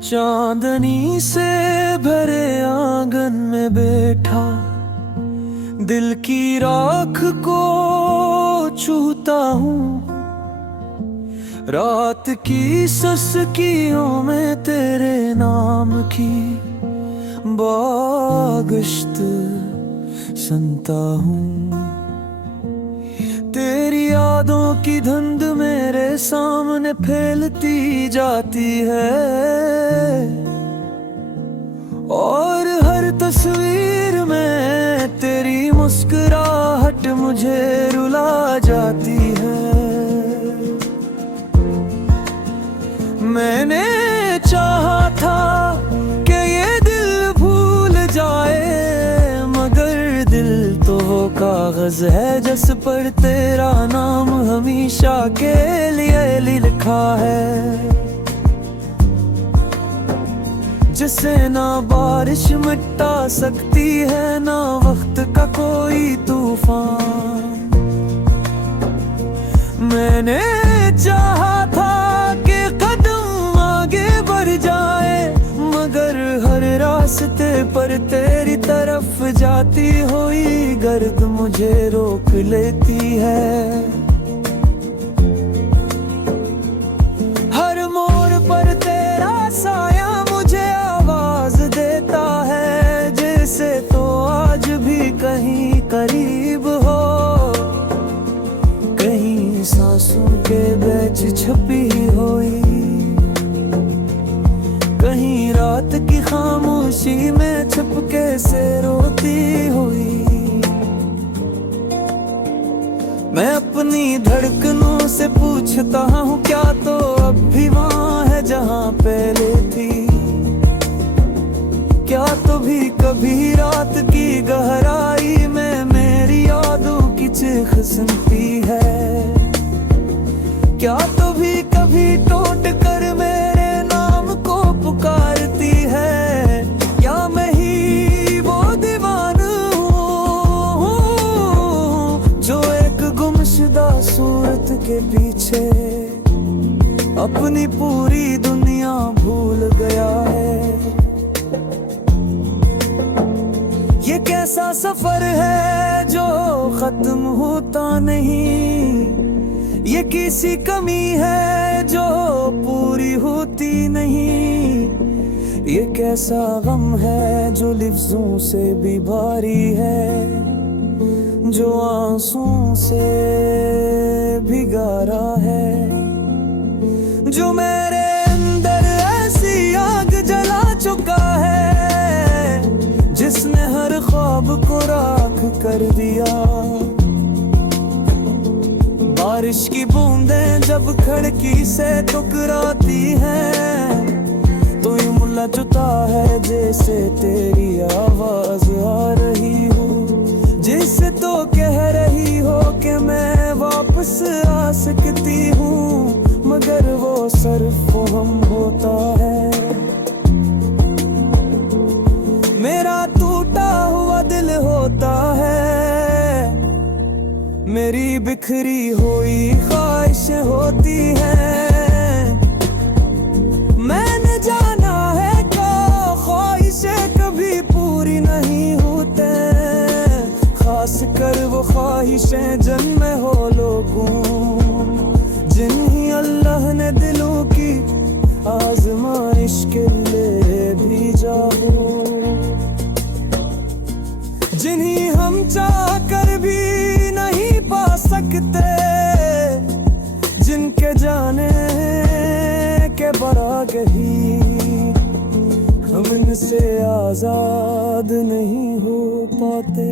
चांदनी से भरे आंगन में बैठा दिल की राख को छूता हूँ। रात की सस्कियों में तेरे नाम की बागश्त सुनता हूँ। तेरी यादों की धुंध मेरे सामने फैलती जाती है और हर तस्वीर में तेरी मुस्कुराहट मुझे रुला जाती है। मैंने चाहा था कि ये दिल भूल जाए, मगर दिल तो कागज है जिस पर तेरा नाम हमेशा के लिए लिखा है, जिसे ना बारिश मिटा सकती है ना वक्त का कोई तूफान। मैंने चाहा था कि कदम आगे बढ़ जाए, मगर हर रास्ते पर तेरी तरफ जाती हुई गर्द मुझे रोक लेती है। हर मोड़ पर तेरा साया मुझे आवाज देता है, जैसे तो आज भी कहीं करीब हो, कहीं सांसों के बीच छुपी हुई, कहीं रात की खामोशी में छुपके से रोती हुई। मैं अपनी धड़कनों से पूछता हूँ क्या तो अब भी वहाँ है जहाँ पहले थी, क्या तो भी कभी रात की गहराई में मेरी यादों की चीख सुनती है, क्या तो भी कभी टूट कर मेरे नाम को पुकारती है, या मैं ही वो दीवाना हूँ जो एक गुमशुदा सूरत के पीछे अपनी पूरी दुनिया भूल गया है। ये कैसा सफर है जो खत्म होता नहीं, ये किसी कमी है जो पूरी होती नहीं, ये कैसा गम है जो लफ्जों से भी भारी है, जो आंसुओं से भी गारा है, जो मेरे अंदर ऐसी आग जला चुका है जिसने हर ख्वाब को राख कर दिया। बारिश की बूंदें जब खिड़की से टकराती हैं तो यूं लचता है जैसे तेरी आवाज आ रही हो, जिससे तो कह रही हो कि मैं वापस आ सकती हूँ, मगर वो सिर्फ वहम होता है। मेरा टूटा हुआ दिल होता है, मेरी बिखरी हुई ख्वाहिशें होती हैं। मैंने जाना है कि ख्वाहिशें कभी पूरी नहीं होते, खास कर वो ख्वाहिशें जिनमें हो लोगों जिन्हीं अल्लाह ने दिलों की आजमाइश के लिए भेजा हो, जिन्हीं हम चाह कर भी नहीं पा सकते, जिनके जाने के बराग ही हम इनसे आजाद नहीं हो पाते।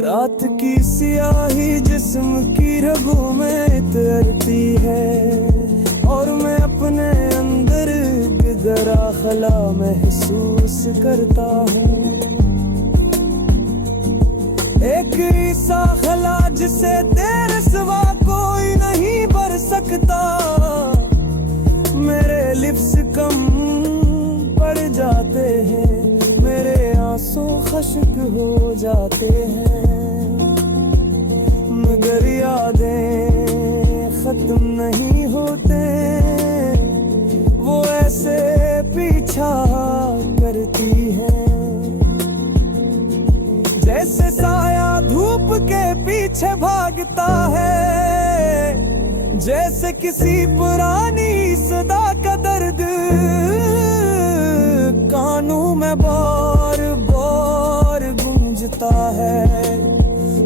रात की सियाही जिस्म की रगों में तैरती है और मैं अपने अंदर गहरा खला महसूस करता हूँ, एक ऐसा खला जिसे तेरे सिवा कोई नहीं भर सकता। मेरे लिप्स कम पड़ जाते हैं, मेरे आंसू खश्क हो जाते हैं, मगर यादें खत्म नहीं होते, वो ऐसे से पीछा करती है, जैसे साया धूप के पीछे भागता है, जैसे किसी पुरानी सदा का दर्द कानों में बार बार गूंजता है।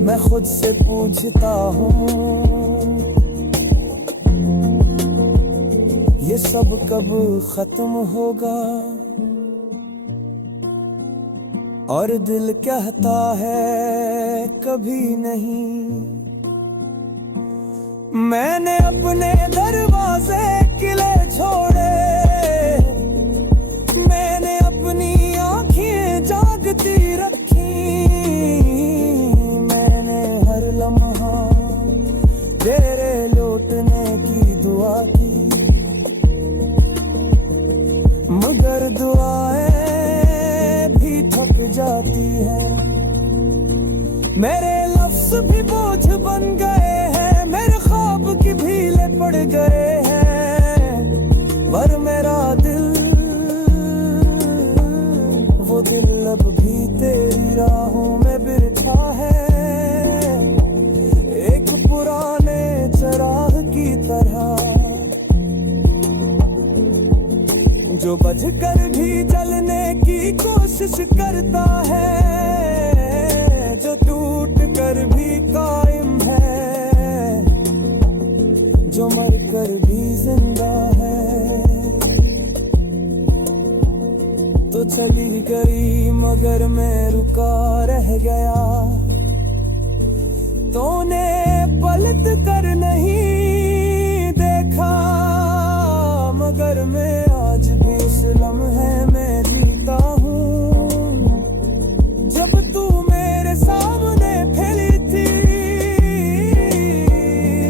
मैं खुद से पूछता हूँ ये सब कब खत्म होगा, और दिल कहता है कभी नहीं। मैंने अपने दरवाजे किले छोड़े, मैंने अपनी आँखें जागती रखी, मैंने हर लम्हा तेरे लौटने की दुआ की, मगर दुआएं भी थक जाती हैं। मेरे लफ्ज़ भी बोझ बन गए हैं, मेरे ख्वाब की भीले पड़ गए हैं, पर मेरा दिल, वो दिल अब भी तेरी राहों में बिरथा है, एक पुराने चराग की तरह, जो बज कर भी जलने की कोशिश करता है, जो टूट कर भी कायम है, जो मर कर भी जिंदा है। तो चली गई मगर मैं रुका रह गया, तूने पलट कर नहीं देखा, मगर मैं आज भी उस लम्हे में जीता हूँ, जब तू मेरे सामने फैली थी,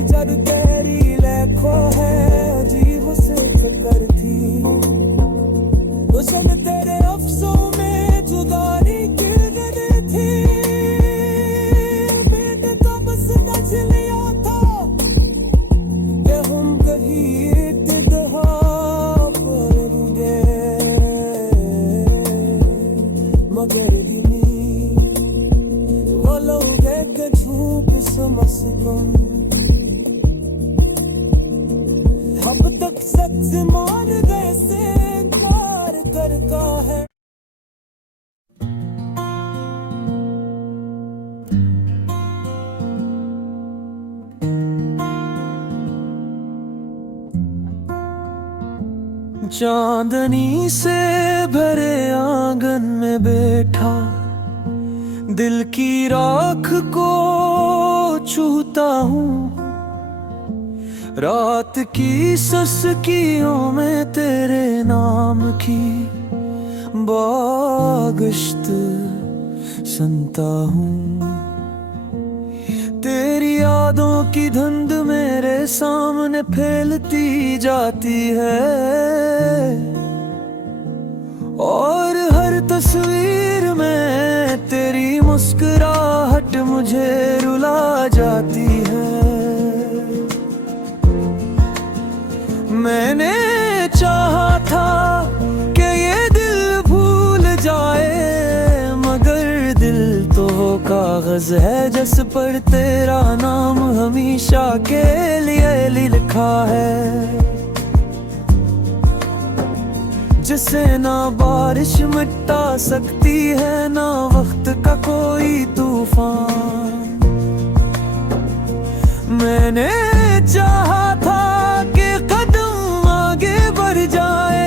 जब तेरी लाखों है अजीब से चक्कर थी, उस समय तेरे अफसों में जुदाई गिरने थी, मैंने तो बस बच लिया था कि हम कहीं मगर गिनी वो लोग एक झूठ समझ कम, अब तक सच मान गए से इनकार करता है। चांदनी से भरे आंगन में बैठा, दिल की राख को छूता हूँ, रात की सस्कियों में तेरे नाम की बागश्त सुनता हूँ, तेरी यादों की धुंध मेरे सामने फैलती जाती है, और हर तस्वीर में तेरी मुस्कुराहट मुझे रुला जाती है। मैंने चाहा था कि ये दिल भूल जाए, मगर दिल तो वो कागज है जिस पर तेरा नाम हमेशा के लिए लिखा है, जिसे ना बारिश मिटा सकती है ना वक्त का कोई तूफान। मैंने चाहा था कि कदम आगे बढ़ जाए,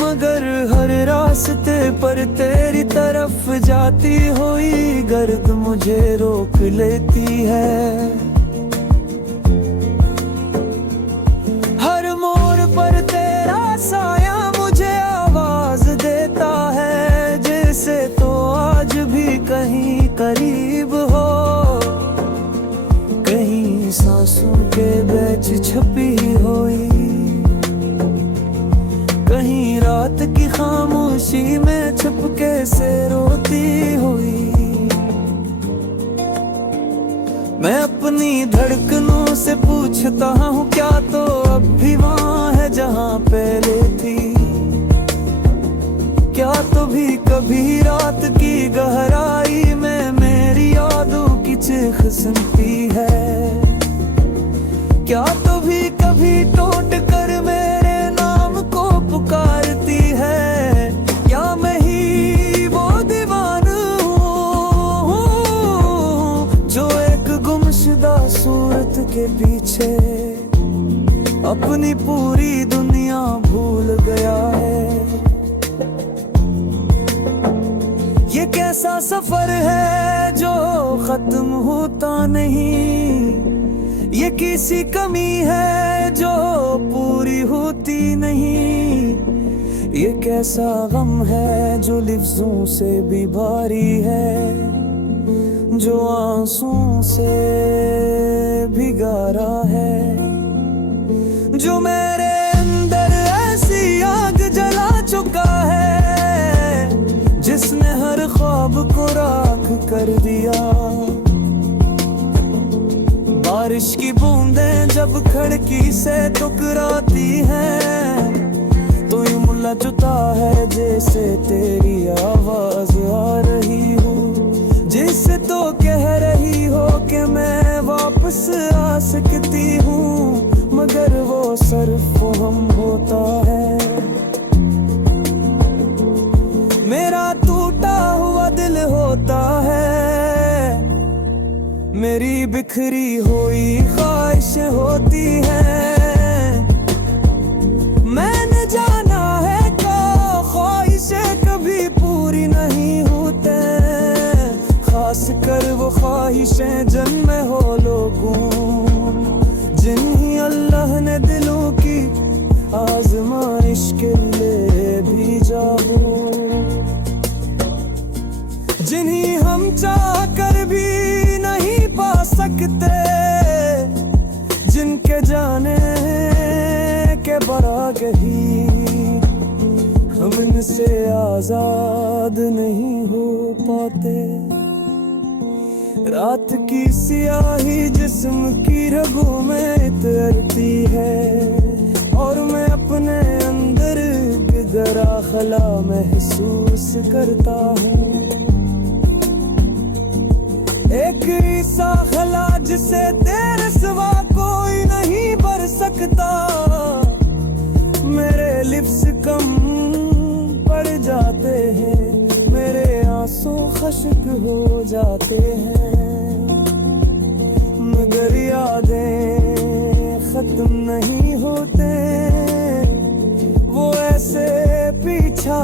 मगर हर रास्ते पर तेरी तरफ जाती हुई गर्द मुझे रोक लेती है। हर मोड़ पर तेरा साया मुझे आवाज देता है, जैसे तो आज भी कहीं करीब हो, कहीं सांसों के बीच छुपी हुई, कहीं रात की खामोशी में छुपके से रोती हुई। मैं अपनी धड़कनों से पूछता हूँ क्या तो अब भी वहाँ है जहाँ पहले थी। क्या तभी कभी रात की गहराई में मेरी यादों की चीख सुनती है? क्या तभी कभी टूट कर मेरे नाम को पुकारती है? क्या मैं ही वो दीवाना हूँ जो एक गुमशुदा सूरत के पीछे अपनी पूरी दुनिया भूल गया है? ये कैसा सफर है जो खत्म होता नहीं? ये किसी कमी है जो पूरी होती नहीं? ये कैसा गम है जो लफ्जों से भी भारी है, जो आंसुओं से भी गारा है, जो मेरे अंदर ऐसी आग जला चुका है जिसने हर ख्वाब को राख कर दिया। बारिश की बूंदें जब खिड़की से टकराती हैं तो यूं मुल्ला चुता है जैसे तेरी आवाज आ रही हो, जिससे तो कह रही हो कि मैं वापस आ सकती हूँ, मगर वो सिर्फ हम होता है। मेरा टूटा हुआ दिल होता है, मेरी बिखरी हुई ख्वाहिशें होती हैं। मैंने जाना है कि ख्वाहिशें कभी पूरी नहीं होते, खास कर वो ख्वाहिशें जिनमें हो लोगों जिन्हीं अल्लाह ने दिलों की आजमाइश के लिए भेजा हो, जिन्हीं हम चाह कर भी नहीं पा सकते, जिनके जाने के बराग ही हम इनसे आजाद नहीं हो पाते। रात की सियाही जिस्म की रगों में तैरती है और मैं अपने अंदर गहरा खला महसूस करता हूँ। एक ऐसा खला जिसे तेरे सिवा कोई नहीं भर सकता। मेरे लिप्स कम पड़ जाते हैं, मेरे आंसू खश्क हो जाते हैं, मगर यादें खत्म नहीं होते, वो ऐसे पीछा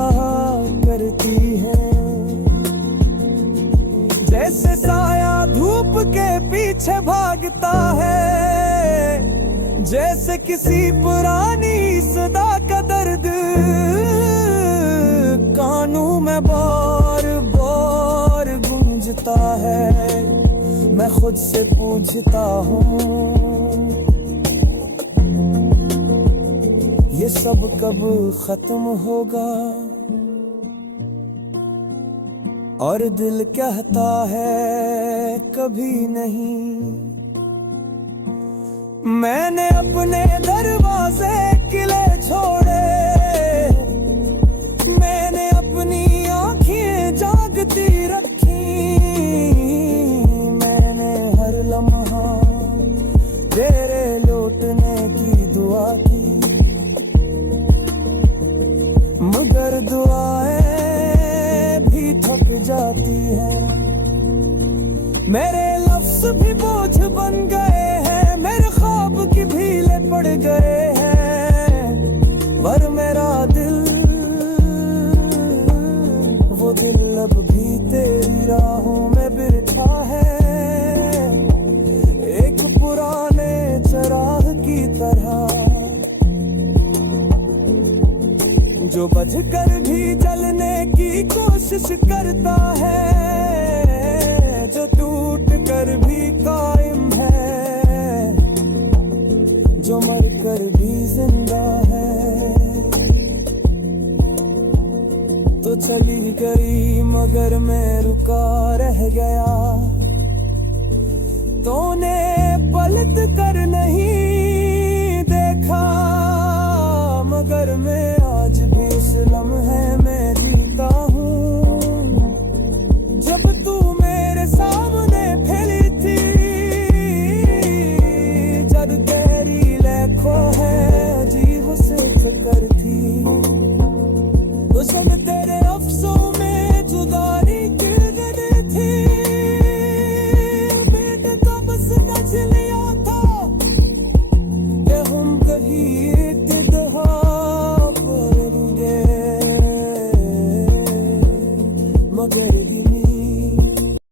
करती हैं जैसे साया धूप के पीछे भागता है, जैसे किसी पुरानी सदा का दर्द कानों में बार बार गूंजता है। मैं खुद से पूछता हूँ ये सब कब खत्म होगा, और दिल कहता है कभी नहीं। मैंने अपने दरवाजे किले छोड़े, मैंने अपनी आँखें जागती रखी, मैंने हर लम्हा तेरे लौटने की दुआ की, मगर दुआएं भी थक जाती है। मेरे लफ्ज भी बोझ बन गए हैं, मेरे ख्वाब की भीले पड़ गए हैं, पर मेरा दिल वो दिल अब भी तेरी राहों में बिरखा है, एक पुराने चराग की तरह जो बज कर भी जलने की कोशिश करता है, जो टूट कर भी कायम है, जो मर कर भी जिंदा है। तो चली गई मगर मैं रुका रह गया, तूने पलट कर नहीं देखा, मगर मैं आज भी इस लम्हे में